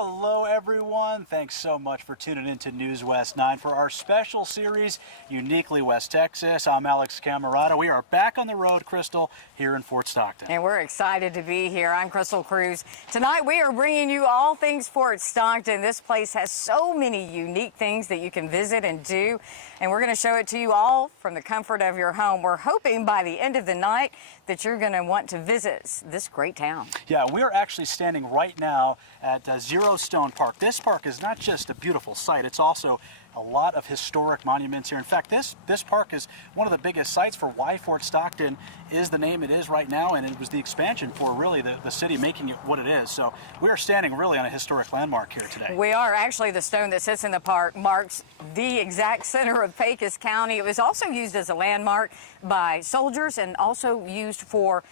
Hello everyone, thanks so much for tuning in to NewsWest 9 for our special series, Uniquely West Texas. I'm Alex Camarada. We are back on the road, Crystal, here in Fort Stockton. And we're excited to be here. I'm Crystal Cruz. Tonight we are bringing you all things Fort Stockton. This place has so many unique things that you can visit and do, and we're going to show it to you all from the comfort of your home. We're hoping by the end of the night that you're going to want to visit this great town. Yeah, we're actually standing right now at Zero Stone Park. This park is not just a beautiful site, it's also a lot of historic monuments here. In fact, this park is one of the biggest sites for why Fort Stockton is the name it is right now, and it was the expansion for really the city making it what it is. So we are standing really on a historic landmark here today. We are. Actually, the stone that sits in the park marks the exact center of Pecos County. It was also used as a landmark by soldiers and also used for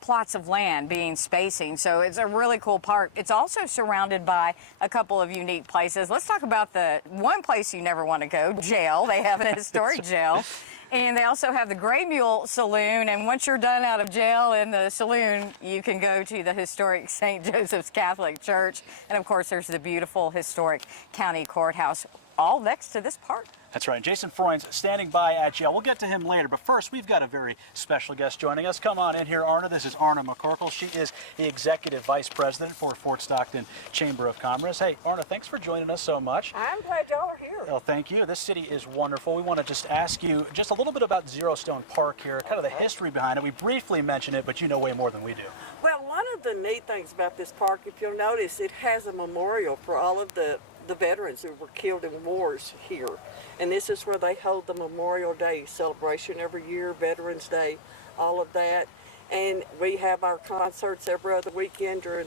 plots of land being spacing. So it's a really cool park. It's also surrounded by a couple of unique places. Let's talk about the one place you never want to go, jail. They have an historic jail. And they also have the Gray Mule Saloon, and once you're done out of jail in the saloon, you can go to the historic St. Joseph's Catholic Church. And of course, there's the beautiful historic county courthouse, all next to this park. That's right. Jason Freund's standing by at jail. We'll get to him later, but first we've got a very special guest joining us. Come on in here, Arna. This is Arna McCorkle. She is the Executive Vice President for Fort Stockton Chamber of Commerce. Hey, Arna, thanks for joining us so much. I'm glad y'all are here. Well, thank you. This city is wonderful. We want to just ask you just a little bit about Zero Stone Park here, kind of the history behind it. We briefly mentioned it, but you know way more than we do. Well, one of the neat things about this park, if you'll notice, it has a memorial for all of the veterans who were killed in wars here. And this is where they hold the Memorial Day celebration every year, Veterans Day, all of that. And we have our concerts every other weekend during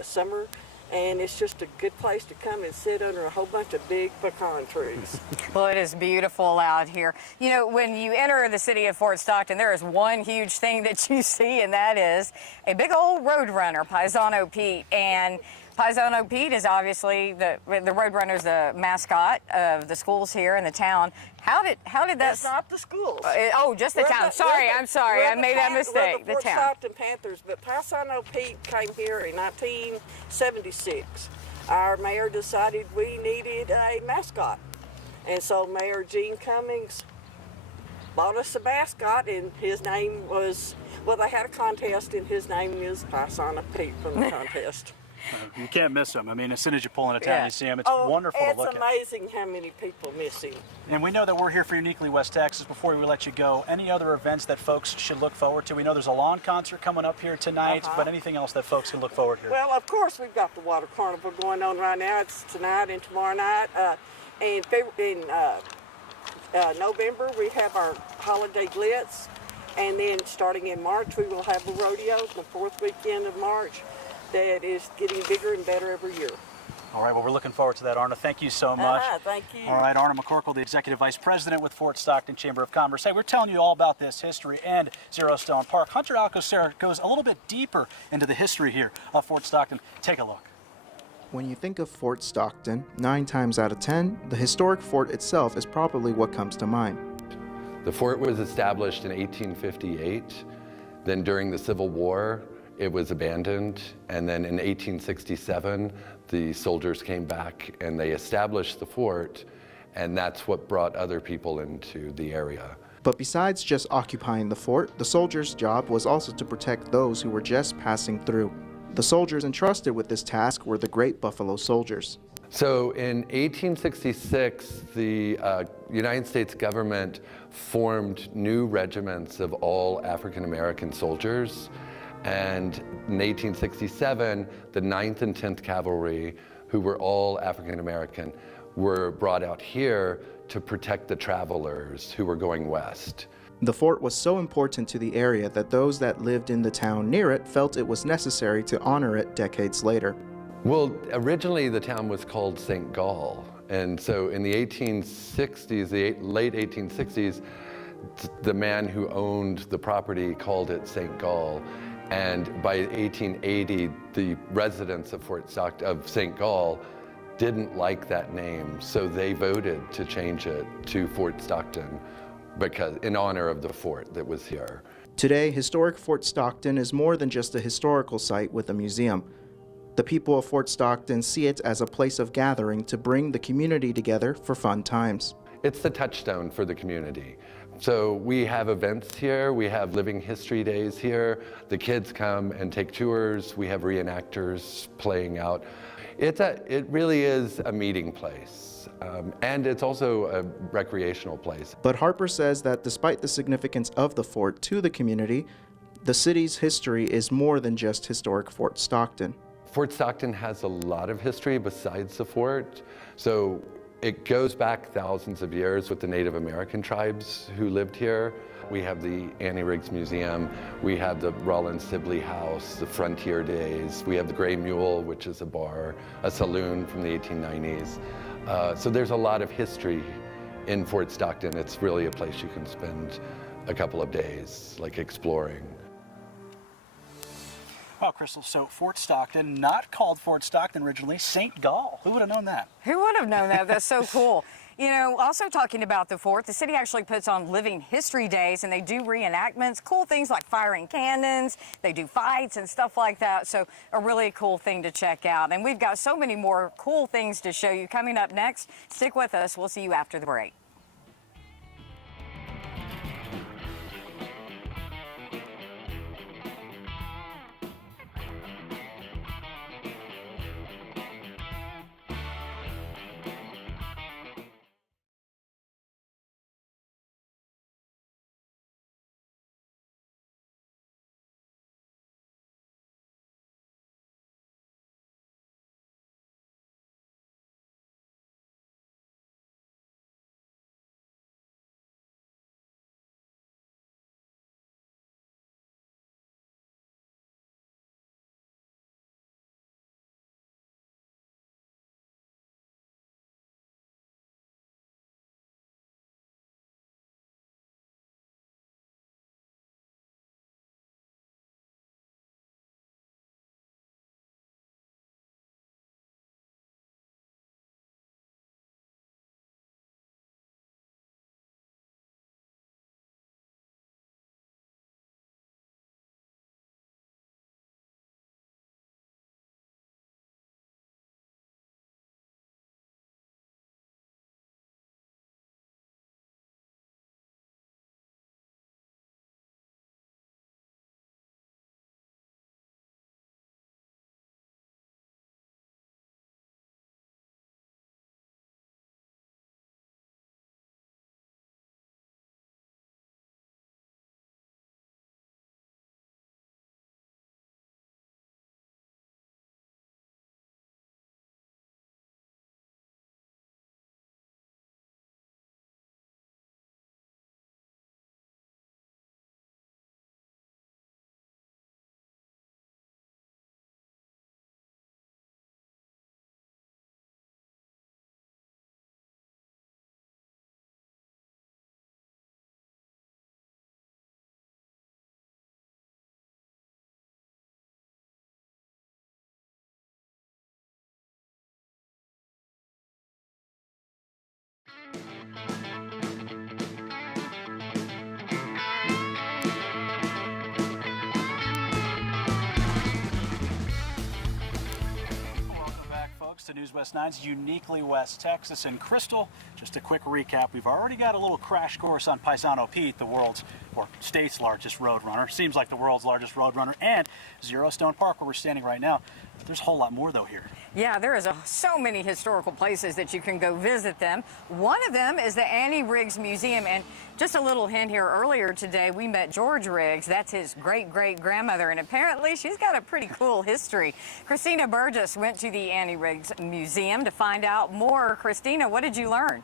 summer. And it's just a good place to come and sit under a whole bunch of big pecan trees. Well, it is beautiful out here. You know, when you enter the city of Fort Stockton, there is one huge thing that you see, and that is a big old roadrunner, Paisano Pete. And Paisano Pete is obviously the Roadrunner's the mascot of the schools here in the town. How did that? That's not the schools. Just the town. I'm sorry. I made that mistake. The town. Fort Stockton Panthers, but Paisano Pete came here in 1976. Our mayor decided we needed a mascot, and so Mayor Gene Cummings bought us a mascot, and his name was, well, they had a contest, and his name is Paisano Pete from the contest. You can't miss him. I mean, as soon as you pull into town, you see him. It's wonderful to look at. It's amazing how many people miss him. And we know that we're here for Uniquely West Texas. Before we let you go, any other events that folks should look forward to? We know there's a lawn concert coming up here tonight, but anything else that folks can look forward to? Well, of course, we've got the Water Carnival going on right now. It's tonight and tomorrow night. In November, we have our Holiday Glitz. And then starting in March, we will have the rodeo, the fourth weekend of March. That is getting bigger and better every year. All right, well, we're looking forward to that, Arna. Thank you so much. Thank you. All right, Arna McCorkle, the Executive Vice President with Fort Stockton Chamber of Commerce. Hey, we're telling you all about this history and Zero Stone Park. Hunter Alcocer goes a little bit deeper into the history here of Fort Stockton. Take a look. When you think of Fort Stockton, 9 times out of 10, the historic fort itself is probably what comes to mind. The fort was established in 1858. Then during the Civil War, it was abandoned, and then in 1867, the soldiers came back and they established the fort, and that's what brought other people into the area. But besides just occupying the fort, the soldiers' job was also to protect those who were just passing through. The soldiers entrusted with this task were the Great Buffalo Soldiers. So in 1866, the United States government formed new regiments of all African American soldiers. And in 1867, the 9th and 10th Cavalry, who were all African American, were brought out here to protect the travelers who were going west. The fort was so important to the area that those that lived in the town near it felt it was necessary to honor it decades later. Well, originally the town was called St. Gall. And so in the 1860s, the late 1860s, the man who owned the property called it St. Gall. And by 1880, the residents of St. Gall didn't like that name, so they voted to change it to Fort Stockton because in honor of the fort that was here. Today, historic Fort Stockton is more than just a historical site with a museum. The people of Fort Stockton see it as a place of gathering to bring the community together for fun times. It's the touchstone for the community. So we have events here, we have living history days here, the kids come and take tours, we have reenactors playing out. It really is a meeting place, and it's also a recreational place. But Harper says that despite the significance of the fort to the community, the city's history is more than just historic Fort Stockton. Fort Stockton has a lot of history besides the fort. So it goes back thousands of years with the Native American tribes who lived here. We have the Annie Riggs Museum, we have the Rollins Sibley House, the Frontier Days, we have the Gray Mule, which is a bar, a saloon from the 1890s. So there's a lot of history in Fort Stockton. It's really a place you can spend a couple of days, like exploring. Wow, Crystal, so Fort Stockton, not called Fort Stockton originally, St. Gall. Who would have known that? Who would have known that? That's so cool. You know, also talking about the fort, the city actually puts on living history days, and they do reenactments, cool things like firing cannons, they do fights and stuff like that, so a really cool thing to check out. And we've got so many more cool things to show you coming up next. Stick with us. We'll see you after the break. To NewsWest 9's Uniquely West Texas. And Crystal, just a quick recap. We've already got a little crash course on Paisano Pete, the world's, or state's largest roadrunner. Seems like the world's largest roadrunner. And Zero Stone Park, where we're standing right now. There's a whole lot more, though, here. Yeah, there is so many historical places that you can go visit them. One of them is the Annie Riggs Museum. And just a little hint here, earlier today, we met George Riggs. That's his great-great-grandmother. And apparently, she's got a pretty cool history. Christina Burgess went to the Annie Riggs Museum to find out more. Christina, what did you learn?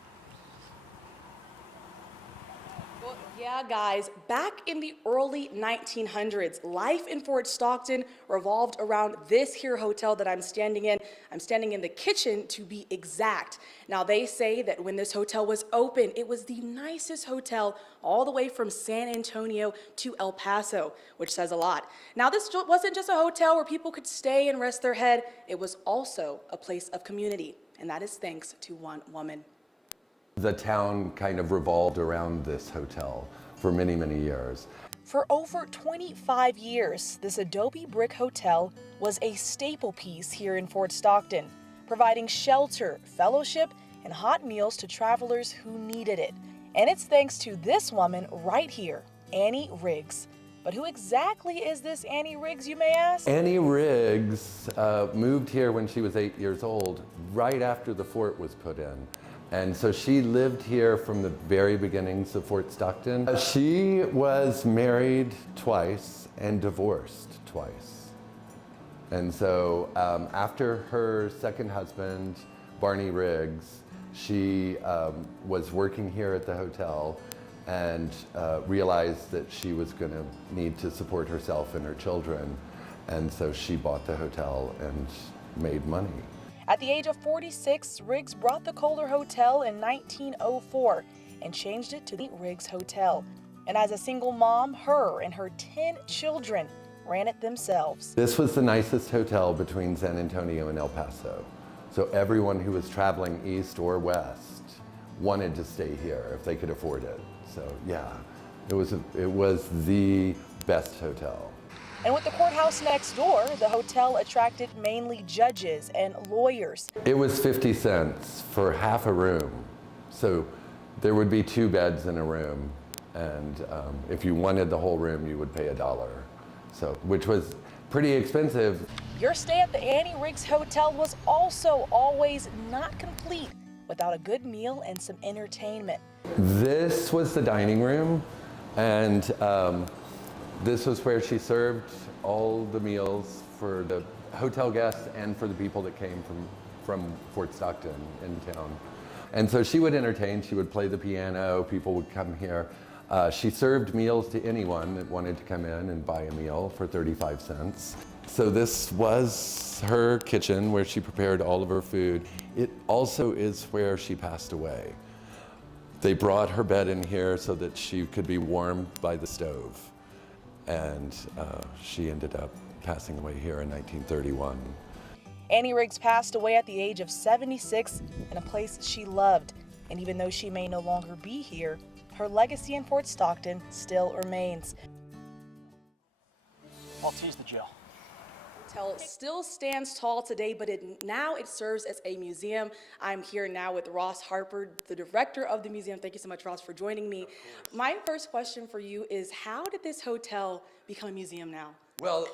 Well, yeah, guys, back in the early 1900s, life in Fort Stockton revolved around this here hotel that I'm standing in. I'm standing in the kitchen, to be exact. Now, they say that when this hotel was open, it was the nicest hotel all the way from San Antonio to El Paso, which says a lot. Now, this wasn't just a hotel where people could stay and rest their head. It was also a place of community, and that is thanks to one woman. The town kind of revolved around this hotel for many, many years. For over 25 years, this adobe brick hotel was a staple piece here in Fort Stockton, providing shelter, fellowship, and hot meals to travelers who needed it. And it's thanks to this woman right here, Annie Riggs. But who exactly is this Annie Riggs, you may ask? Annie Riggs moved here when she was 8 years old, right after the fort was put in. And so she lived here from the very beginnings of Fort Stockton. She was married twice and divorced twice. And so after her second husband, Barney Riggs, she was working here at the hotel and realized that she was going to need to support herself and her children. And so she bought the hotel and made money. At the age of 46, Riggs brought the Kohler Hotel in 1904 and changed it to the Riggs Hotel. And as a single mom, her and her 10 children ran it themselves. This was the nicest hotel between San Antonio and El Paso. So everyone who was traveling east or west wanted to stay here if they could afford it. So yeah, it was the best hotel. And with the courthouse next door, the hotel attracted mainly judges and lawyers. It was 50 cents for half a room. So there would be 2 beds in a room. And if you wanted the whole room, you would pay $1. So, which was pretty expensive. Your stay at the Annie Riggs Hotel was also always not complete without a good meal and some entertainment. This was the dining room, and this was where she served all the meals for the hotel guests and for the people that came from Fort Stockton in town. And so she would entertain, she would play the piano, people would come here. She served meals to anyone that wanted to come in and buy a meal for 35 cents. So this was her kitchen where she prepared all of her food. It also is where she passed away. They brought her bed in here so that she could be warmed by the stove. And she ended up passing away here in 1931. Annie Riggs passed away at the age of 76 in a place she loved. And even though she may no longer be here, her legacy in Fort Stockton still remains. Maltese the jail. Hotel still stands tall today, but now it serves as a museum. I'm here now with Ross Harper, the director of the museum. Thank you so much, Ross, for joining me. My first question for you is, how did this hotel become a museum now? Well,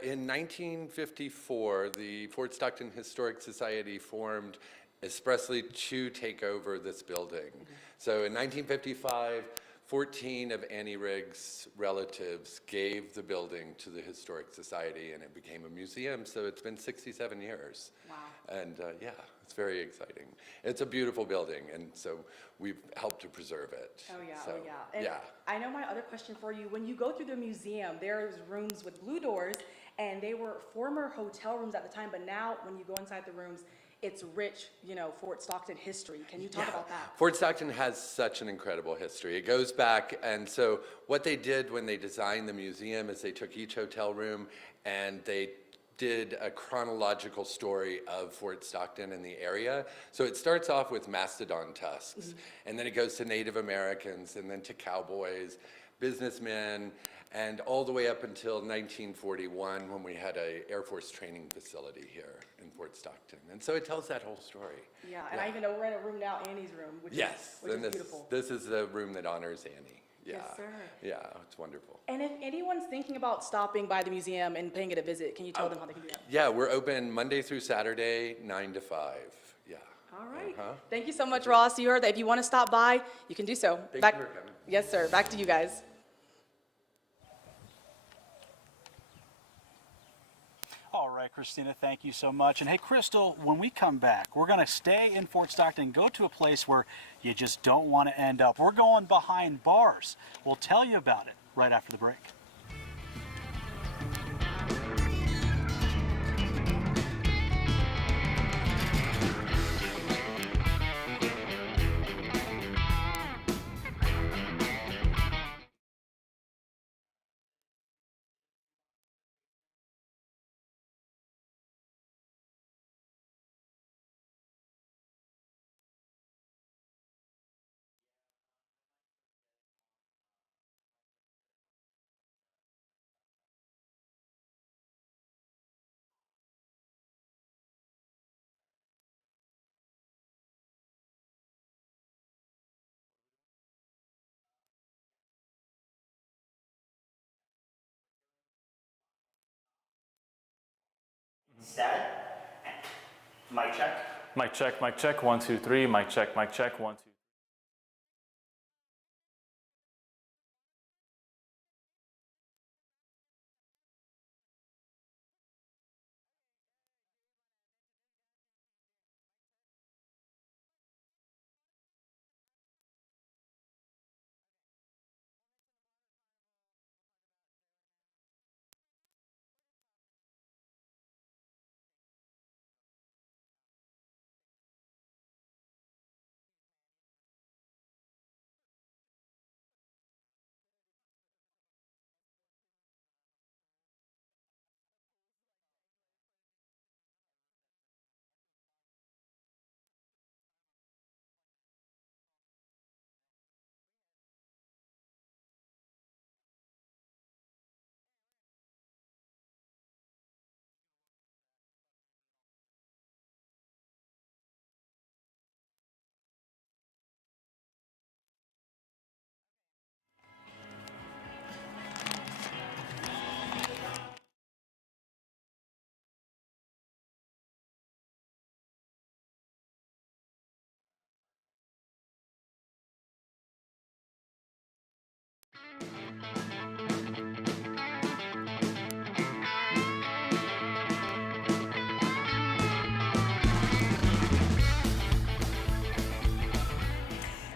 in 1954, the Fort Stockton Historic Society formed expressly to take over this building. So in 1955, 14 of Annie Riggs' relatives gave the building to the Historic Society, and it became a museum, so it's been 67 years. Wow. And yeah, it's very exciting. It's a beautiful building, and so we've helped to preserve it. Oh yeah, so, oh yeah. And yeah. I know my other question for you, when you go through the museum, there's rooms with blue doors, and they were former hotel rooms at the time, but now when you go inside the rooms, it's rich, Fort Stockton history. Can you talk about that? Fort Stockton has such an incredible history. It goes back, and so what they did when they designed the museum is they took each hotel room and they did a chronological story of Fort Stockton and the area. So it starts off with mastodon tusks, and then it goes to Native Americans, and then to cowboys, businessmen, and all the way up until 1941 when we had an Air Force training facility here in Fort Stockton. And so it tells that whole story. Yeah, and I even know we're in a room now, Annie's room, which is beautiful. This is the room that honors Annie. Yeah. Yes, sir. Yeah, it's wonderful. And if anyone's thinking about stopping by the museum and paying it a visit, can you tell them how they can do that? Yeah, we're open Monday through Saturday, 9 to 5. Yeah. All right. Thank you so much, Ross. You heard that if you want to stop by, you can do so. Thank you for coming. Yes, sir. Back to you guys. All right, Christina, thank you so much. And hey, Crystal, when we come back, we're going to stay in Fort Stockton, go to a place where you just don't want to end up. We're going behind bars. We'll tell you about it right after the break. Set. Mic check. Mic check, mic check, 1, 2, 3, mic check, 1, 2.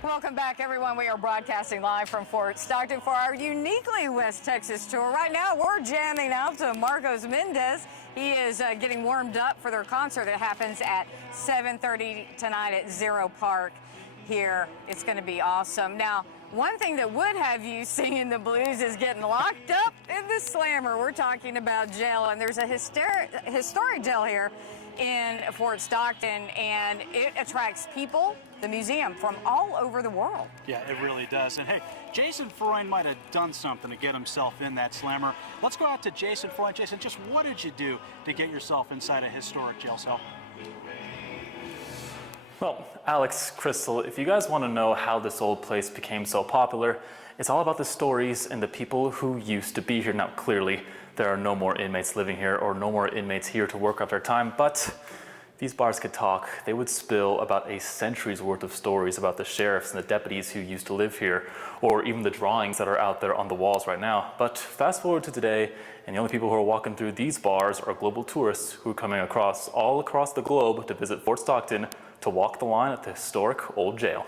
Welcome back, everyone. We are broadcasting live from Fort Stockton for our uniquely West Texas tour. Right now, we're jamming out to Marcos Mendez. He is getting warmed up for their concert that happens at 7:30 tonight at Zero Park here. It's going to be awesome. Now, one thing that would have you singing the blues is getting locked up in the slammer. We're talking about jail, and there's a historic jail here in Fort Stockton, and it attracts people, the museum, from all over the world. Yeah, it really does. And hey, Jason Freund might have done something to get himself in that slammer. Let's go out to Jason Freund. Jason, just what did you do to get yourself inside a historic jail cell? Well, Alex, Crystal, if you guys want to know how this old place became so popular, it's all about the stories and the people who used to be here. Now, clearly, there are no more inmates living here or no more inmates here to work out their time, but these bars could talk. They would spill about a century's worth of stories about the sheriffs and the deputies who used to live here, or even the drawings that are out there on the walls right now. But fast forward to today, and the only people who are walking through these bars are global tourists who are coming all across the globe to visit Fort Stockton to walk the line at the historic old jail.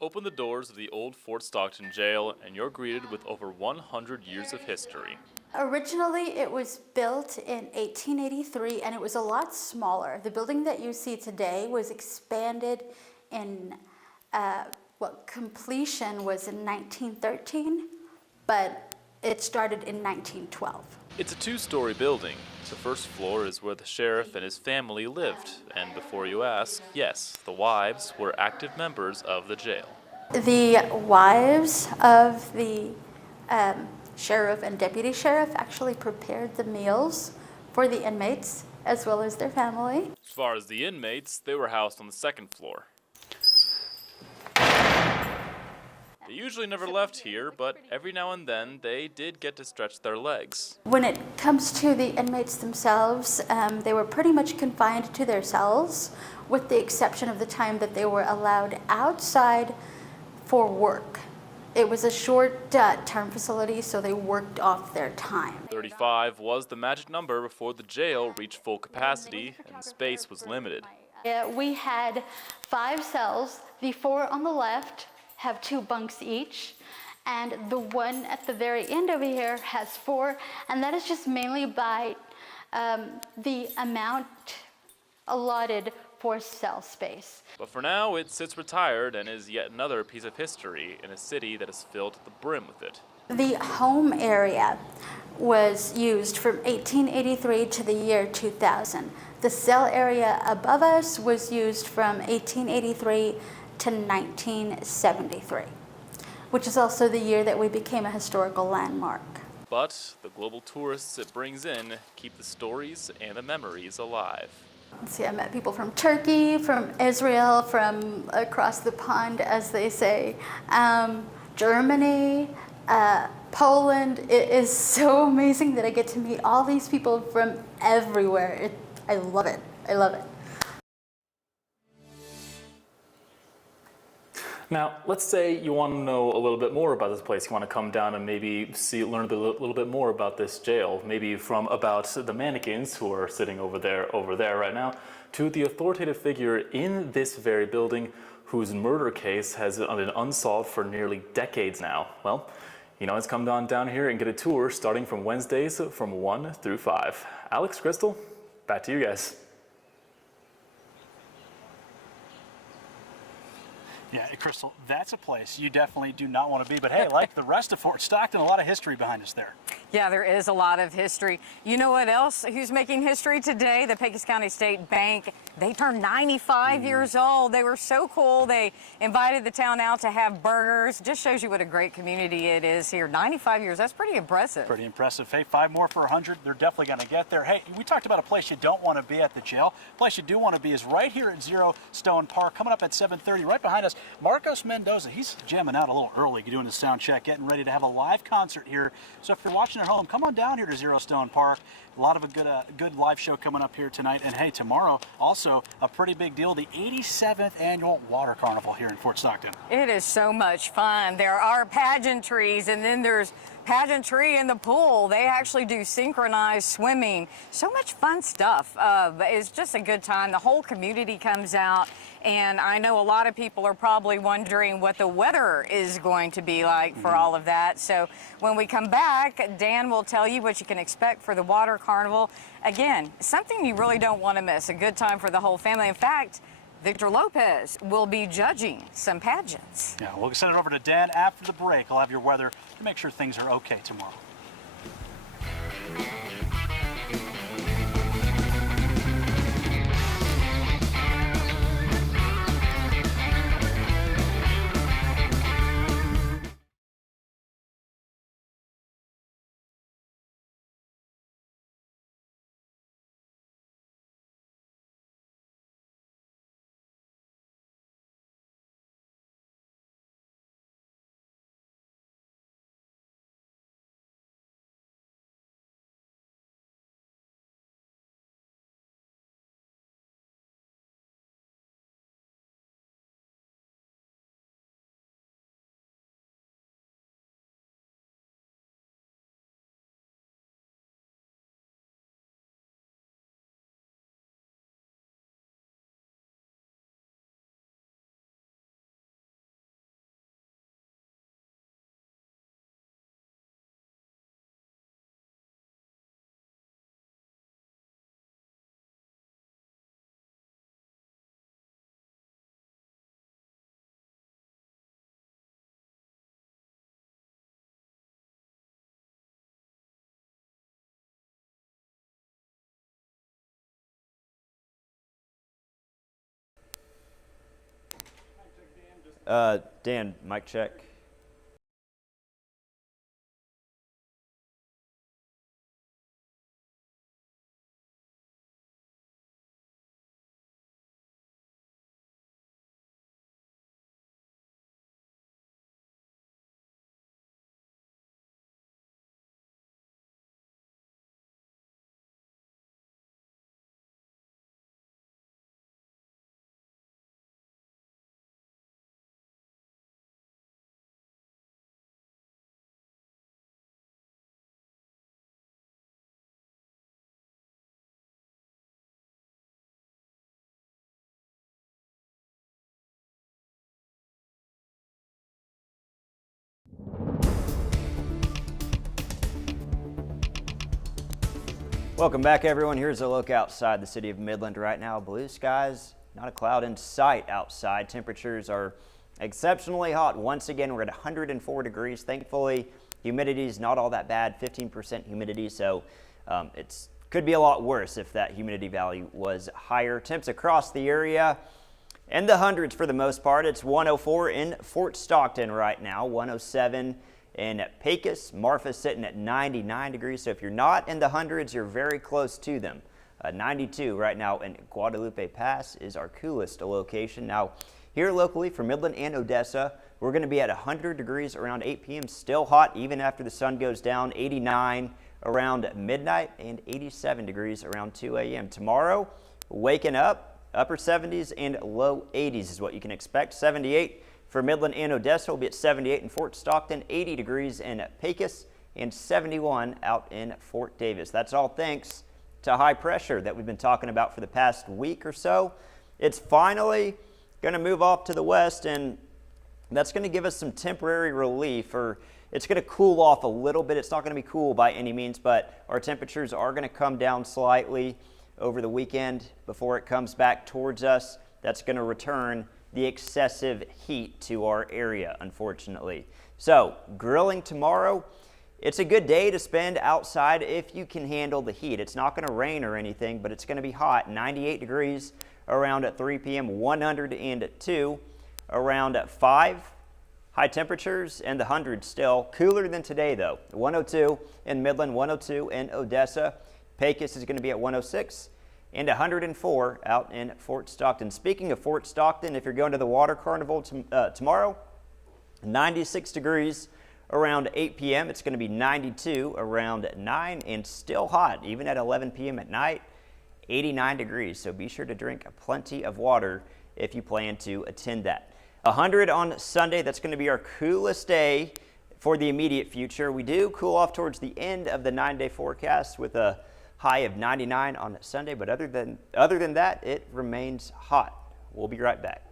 Open the doors of the old Fort Stockton jail and you're greeted with over 100 years of history. Originally, it was built in 1883 and it was a lot smaller. The building that you see today was expanded in, completion was in 1913, but it started in 1912. It's a two-story building. The first floor is where the sheriff and his family lived. And before you ask, yes, the wives were active members of the jail. The wives of the sheriff and deputy sheriff actually prepared the meals for the inmates as well as their family. As far as the inmates, they were housed on the second floor. They usually never left here, but every now and then they did get to stretch their legs. When it comes to the inmates themselves, they were pretty much confined to their cells, with the exception of the time that they were allowed outside for work. It was a short-term facility, so they worked off their time. 35 was the magic number before the jail reached full capacity and space was limited. We had 5 cells. The 4 on the left have 2 bunks each, and the one at the very end over here has 4, and that is just mainly by the amount allotted for cell space. But for now, it sits retired and is yet another piece of history in a city that is filled to the brim with it. The home area was used from 1883 to the year 2000. The cell area above us was used from 1883 to 1973, which is also the year that we became a historical landmark. But the global tourists it brings in keep the stories and the memories alive. Let's see, I met people from Turkey, from Israel, from across the pond, as they say, Germany, Poland. It is so amazing that I get to meet all these people from everywhere. I love it. I love it. Now, let's say you want to know a little bit more about this place. You want to come down and maybe learn a little bit more about this jail, maybe from about the mannequins who are sitting over there right now, to the authoritative figure in this very building whose murder case has been unsolved for nearly decades now. Well, you know, let's come down here and get a tour starting from Wednesdays from 1 through 5. Alex, Crystal, back to you guys. Yeah, Crystal, that's a place you definitely do not want to be. But hey, like the rest of Fort Stockton, a lot of history behind us there. Yeah, there is a lot of history. You know what else? Who's making history today? The Pecos County State Bank. They turned 95 years old. They were so cool. They invited the town out to have burgers. Just shows you what a great community it is here. 95 years, that's pretty impressive. Pretty impressive. Hey, 5 more for 100. They're definitely going to get there. Hey, we talked about a place you don't want to be at the jail. A place you do want to be is right here at Zero Stone Park, coming up at 7:30. Right behind us, Marcos Mendoza. He's jamming out a little early, doing his sound check, getting ready to have a live concert here. So if you're watching at home, come on down here to Zero Stone Park. A lot of a good live show coming up here tonight. And hey, tomorrow, also a pretty big deal, the 87th annual Water Carnival here in Fort Stockton. It is so much fun. There are pageantries, and then there's pageantry in the pool. They actually do synchronized swimming. So much fun stuff. It's just a good time. The whole community comes out, and I know a lot of people are probably wondering what the weather is going to be like for all of that. So when we come back, Dan will tell you what you can expect for the Water Carnival. Again, something you really don't want to miss. A good time for the whole family. In fact, Victor Lopez will be judging some pageants. Yeah, we'll send it over to Dan after the break. I'll have your weather to make sure things are okay tomorrow. Dan, mic check. Welcome back, everyone. Here's a look outside the city of Midland right now. Blue skies, not a cloud in sight outside. Temperatures are exceptionally hot. Once again, we're at 104 degrees. Thankfully, humidity is not all that bad, 15% humidity, so it could be a lot worse if that humidity value was higher. Temps across the area in the hundreds for the most part. It's 104 in Fort Stockton right now, 107 in Pecos. Marfa's sitting at 99 degrees, so if you're not in the hundreds, you're very close to them. 92 right now in Guadalupe Pass is our coolest location. Now, Here locally for Midland and Odessa, we're going to be at 100 degrees around 8 p.m. Still hot even after the sun goes down. 89 around midnight and 87 degrees around 2 a.m. Tomorrow, waking up, upper 70s and low 80s is what you can expect. 78 for Midland and Odessa will be at 78 in Fort Stockton, 80 degrees in Pecos, and 71 out in Fort Davis. That's all thanks to high pressure that we've been talking about for the past week or so. It's finally going to move off to the west, and that's going to give us some temporary relief, or it's going to cool off a little bit. It's not going to be cool by any means, but our temperatures are going to come down slightly over the weekend before it comes back towards us. That's going to return the excessive heat to our area, unfortunately. So, grilling tomorrow, it's a good day to spend outside if you can handle the heat. It's not going to rain or anything, but it's going to be hot. 98 degrees around at 3 p.m., 102 around at 5. High temperatures in the hundreds still. Cooler than today, though. 102 in Midland, 102 in Odessa. Pecos is going to be at 106 and 104 out in Fort Stockton. Speaking of Fort Stockton, if you're going to the Water Carnival tomorrow, 96 degrees around 8 p.m. It's going to be 92 around 9 and still hot even at 11 p.m. at night. 89 degrees, so be sure to drink plenty of water if you plan to attend that. 100 on Sunday, that's going to be our coolest day for the immediate future. We do cool off towards the end of the 9-day forecast with a high of 99 on Sunday, but other than that, it remains hot. We'll be right back.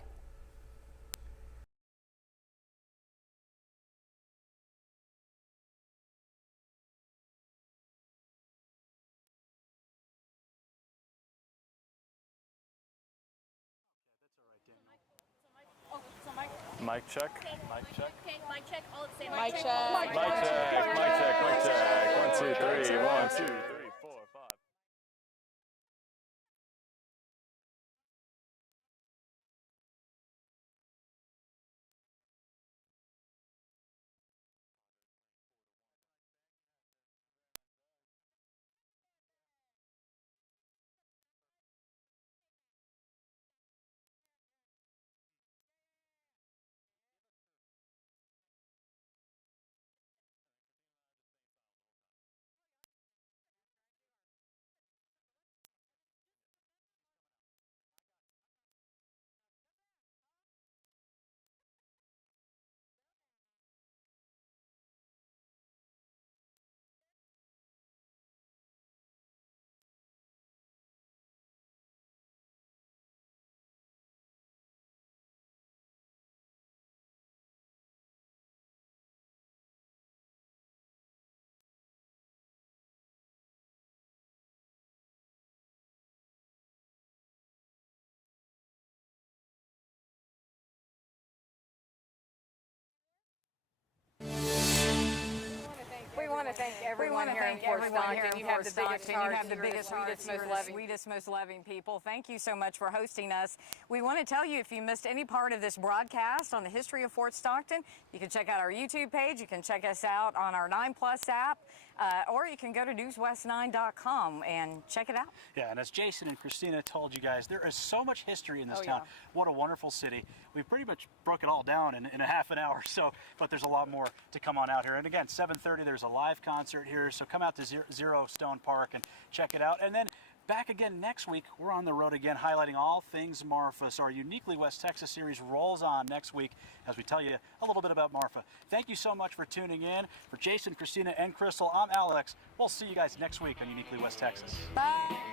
Mic check. Mic check. Okay, mic check. All at the same time. Mic check. Mic check. Mic check. Mic check. 1, 2, 3. 1, 2, 3, 4, 5. We want to thank everyone here in Fort Stockton. You have the biggest hearts, you have the biggest hearts, you're the sweetest, most loving people. Thank you so much for hosting us. We want to tell you, if you missed any part of this broadcast on the history of Fort Stockton, you can check out our YouTube page. You can check us out on our 9 Plus app, or you can go to NewsWest9.com and check it out. Yeah, and as Jason and Christina told you guys, there is so much history in this town. Yeah. What a wonderful city. We pretty much broke it all down in a half an hour or so, but there's a lot more to come on out here. And again, 7:30, there's a live concert here, so come out to Zero Stone Park and check it out. And then back again next week, we're on the road again, highlighting all things Marfa. So our Uniquely West Texas series rolls on next week as we tell you a little bit about Marfa. Thank you so much for tuning in. For Jason, Christina, and Crystal, I'm Alex. We'll see you guys next week on Uniquely West Texas. Bye.